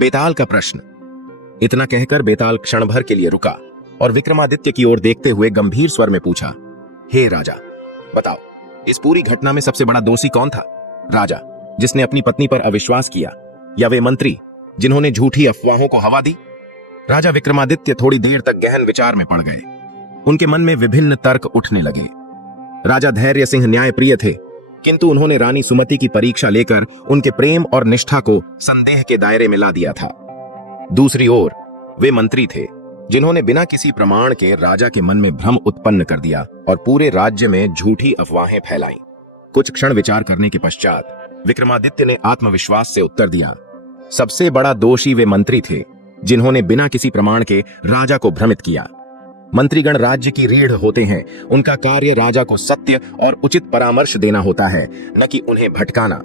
बेताल का प्रश्न। इतना कहकर बेताल क्षण भर के लिए रुका और विक्रमादित्य की ओर देखते हुए गंभीर स्वर में पूछा, हे राजा, बताओ इस पूरी घटना में सबसे बड़ा दोषी कौन था? राजा जिसने अपनी पत्नी पर अविश्वास किया, या वे मंत्री जिन्होंने झूठी अफवाहों को हवा दी? राजा विक्रमादित्य थोड़ी देर तक गहन विचार में पड़ गए। उनके मन में विभिन्न तर्क उठने लगे। राजा धैर्य सिंह न्यायप्रिय थे, किंतु उन्होंने रानी सुमति की परीक्षा लेकर उनके प्रेम और निष्ठा को संदेह के दायरे में ला दिया था। दूसरी ओर वे मंत्री थे जिन्होंने बिना किसी प्रमाण के राजा के मन में भ्रम उत्पन्न कर दिया और पूरे राज्य में झूठी अफवाहें फैलाईं। कुछ क्षण विचार करने के पश्चात विक्रमादित्य ने आत्मविश्वास से उत्तर दिया, सबसे बड़ा दोषी वे मंत्री थे जिन्होंने बिना किसी प्रमाण के राजा को भ्रमित किया। मंत्रीगण राज्य की रीढ़ होते हैं, उनका कार्य राजा को सत्य और उचित परामर्श देना होता है, न कि उन्हें भटकाना।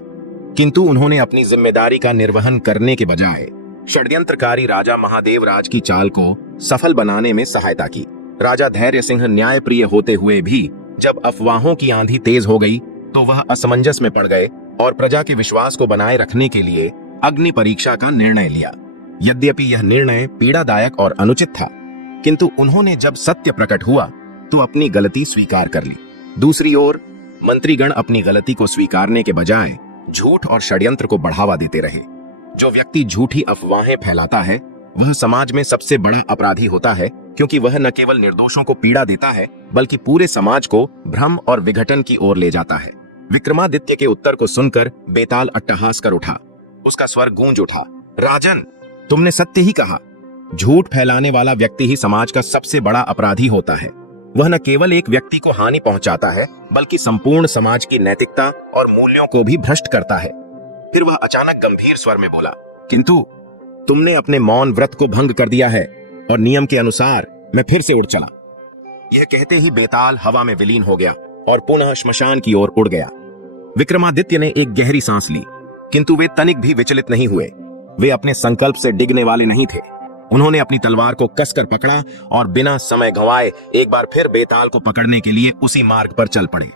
किंतु उन्होंने अपनी जिम्मेदारी का निर्वहन करने के बजाय षड्यंत्रकारी राजा महादेवराज की चाल को सफल बनाने में सहायता की। राजा धैर्य सिंह न्यायप्रिय होते हुए भी जब अफवाहों की आंधी तेज हो गई तो वह असमंजस में पड़ गए और प्रजा के विश्वास को बनाए रखने के लिए अग्नि परीक्षा का निर्णय लिया। यद्यपि यह निर्णय पीड़ादायक और अनुचित था, किंतु उन्होंने जब सत्य प्रकट हुआ तो अपनी गलती स्वीकार कर ली। दूसरी ओर मंत्रीगण अपनी गलती को स्वीकारने के बजाय झूठ और षड्यंत्र को बढ़ावा देते रहे। जो व्यक्ति झूठी अफवाहें फैलाता है वह समाज में सबसे बड़ा अपराधी होता है, क्योंकि वह न केवल निर्दोषों को पीड़ा देता है बल्कि पूरे समाज को भ्रम और विघटन की ओर ले जाता है। विक्रमादित्य के उत्तर को सुनकर बेताल अट्टहास कर उठा। उसका स्वर गूंज उठा, राजन, तुमने सत्य ही कहा। झूठ फैलाने वाला व्यक्ति ही समाज का सबसे बड़ा अपराधी होता है। वह न केवल एक व्यक्ति को हानि पहुंचाता है बल्कि संपूर्ण समाज की नैतिकता और मूल्यों को भी भ्रष्ट करता है। फिर वह अचानक गंभीर स्वर में बोला, किंतु तुमने अपने मौन व्रत को भंग कर दिया है और नियम के अनुसार मैं फिर से उड़ चला। यह कहते ही बेताल हवा में विलीन हो गया और पुनः श्मशान की ओर उड़ गया। विक्रमादित्य ने एक गहरी सांस ली, किंतु वे तनिक भी विचलित नहीं हुए। वे अपने संकल्प से डिगने वाले नहीं थे। उन्होंने अपनी तलवार को कसकर पकड़ा और बिना समय गंवाए एक बार फिर बेताल को पकड़ने के लिए उसी मार्ग पर चल पड़े।